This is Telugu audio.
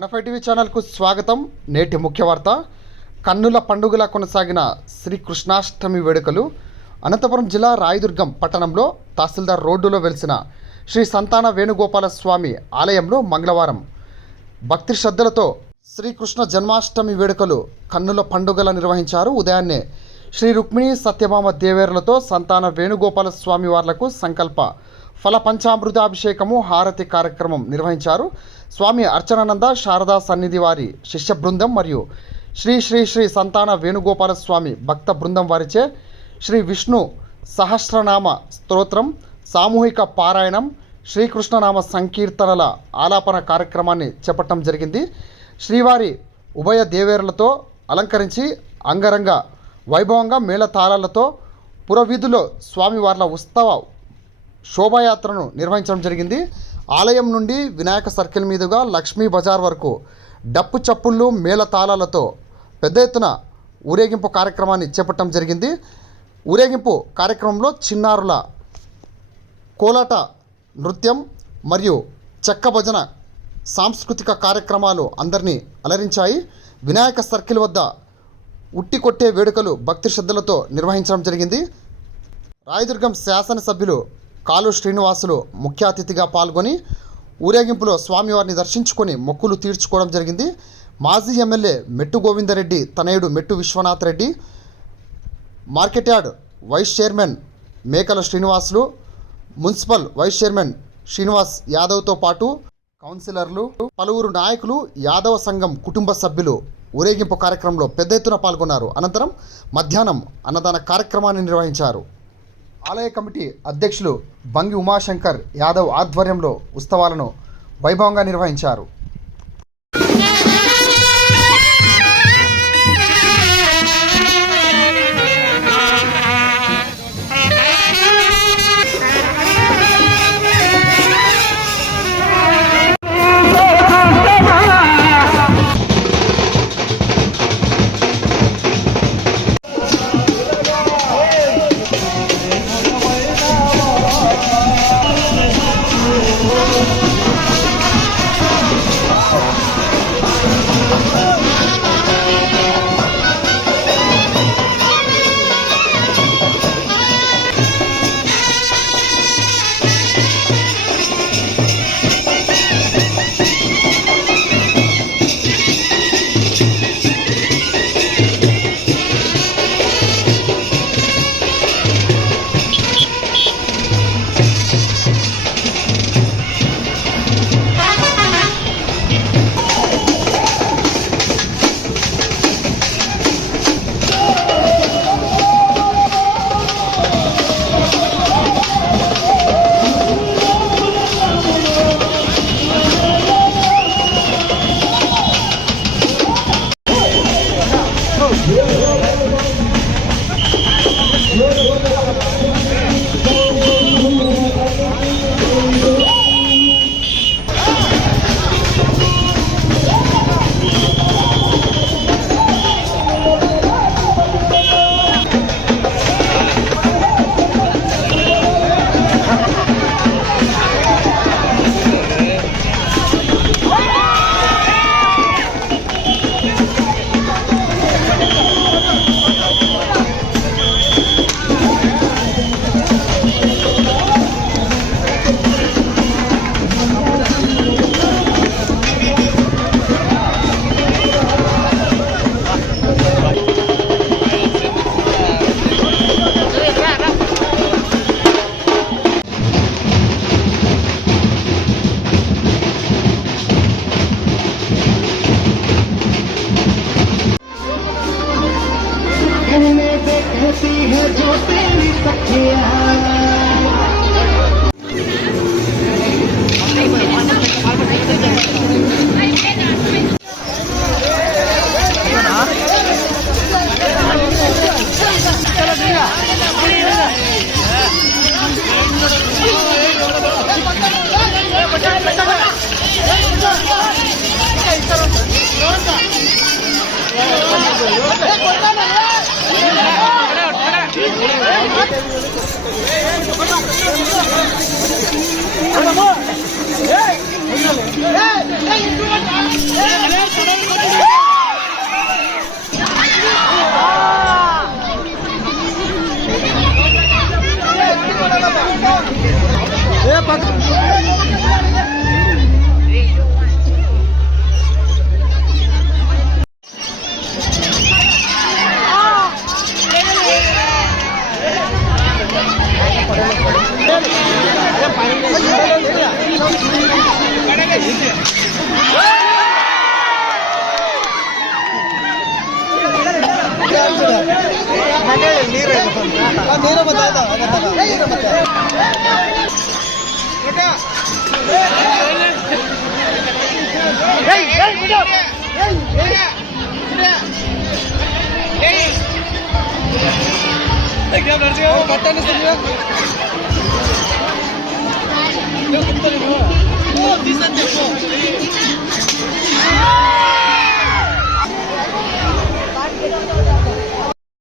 ఎఫ్ఐ టీవీ ఛానల్కు స్వాగతం. నేటి ముఖ్య వార్త. కన్నుల పండుగలా కొనసాగిన శ్రీ కృష్ణాష్టమి వేడుకలు. అనంతపురం జిల్లా రాయదుర్గం పట్టణంలో తహసీల్దార్ రోడ్డులో వెలిసిన శ్రీ సంతాన వేణుగోపాల స్వామి ఆలయంలో మంగళవారం భక్తి శ్రద్ధలతో శ్రీకృష్ణ జన్మాష్టమి వేడుకలు కన్నుల పండుగల నిర్వహించారు. ఉదయాన్నే శ్రీ రుక్మిణి సత్యభామ దేవేరులతో సంతాన వేణుగోపాల స్వామి వార్లకు సంకల్ప ఫల పంచామృతాభిషేకము హారతి కార్యక్రమం నిర్వహించారు. స్వామి అర్చనానంద శారదా సన్నిధి వారి శిష్య బృందం మరియు శ్రీ శ్రీ శ్రీ సంతాన వేణుగోపాల స్వామి భక్త బృందం వారిచే శ్రీ విష్ణు సహస్రనామ స్తోత్రం సామూహిక పారాయణం శ్రీకృష్ణనామ సంకీర్తనల ఆలాపన కార్యక్రమాన్ని చేపట్టడం జరిగింది. శ్రీవారి ఉభయ దేవేరులతో అలంకరించి అంగరంగ వైభవంగా మేళతాళాలతో పురవీధులో స్వామివార్ల ఉత్సవ శోభాయాత్రను నిర్వహించడం జరిగింది. ఆలయం నుండి వినాయక సర్కిల్ మీదుగా లక్ష్మీ బజార్ వరకు డప్పు చప్పుళ్ళు మేళతాళాలతో పెద్ద ఎత్తున ఊరేగింపు కార్యక్రమాన్ని చేపట్టడం జరిగింది. ఊరేగింపు కార్యక్రమంలో చిన్నారుల కోలాట నృత్యం మరియు చెక్క భజన సాంస్కృతిక కార్యక్రమాలు అందరినీ అలరించాయి. వినాయక సర్కిల్ వద్ద ఉట్టి కొట్టే వేడుకలు భక్తి శ్రద్ధలతో నిర్వహించడం జరిగింది. రాయదుర్గం శాసనసభ్యులు కాలు శ్రీనివాసులు ముఖ్య అతిథిగా పాల్గొని ఊరేగింపులో స్వామివారిని దర్శించుకొని మొక్కులు తీర్చుకోవడం జరిగింది. మాజీ ఎమ్మెల్యే మెట్టు గోవిందరెడ్డి తనయుడు Mettu Viswanath Reddy market yard vice chairman Mekala Srinivasulu municipal vice chairman Srinivas యాదవ్తో పాటు కౌన్సిలర్లు పలువురు నాయకులు యాదవ సంఘం కుటుంబ సభ్యులు ఊరేగింపు కార్యక్రమంలో పెద్ద ఎత్తున పాల్గొన్నారు. అనంతరం మధ్యాహ్నం అన్నదాన కార్యక్రమాన్ని నిర్వహించారు. ఆలయ కమిటీ అధ్యక్షులు బంగి ఉమాశంకర్ యాదవ్ ఆధ్వర్యంలో ఉత్సవాలను వైభవంగా నిర్వహించారు. देखती है जो तेरी सखिया। ನೀರು ನೀರು ಬತ್ತ ನೀರು ಬತ್ತ Hey, hey, get up! Hey, hey! Hey! Hey! Hey! Hey! Hey! Hey! Hey! Hey! Hey! Hey! Hey! Hey!